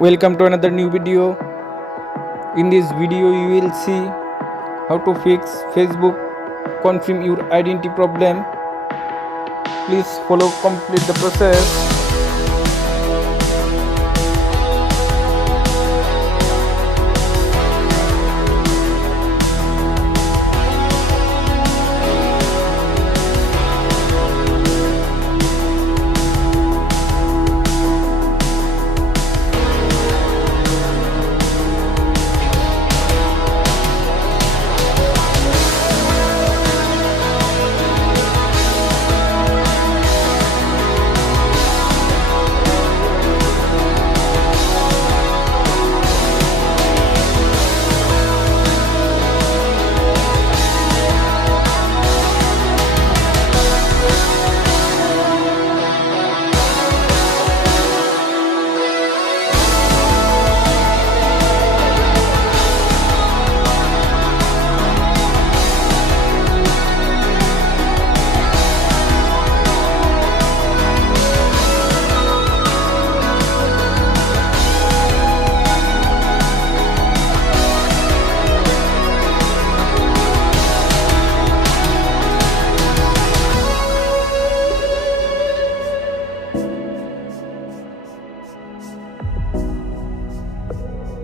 Welcome to another new video. In this video you will see how to fix Facebook confirm your identity problem. Please follow complete the process.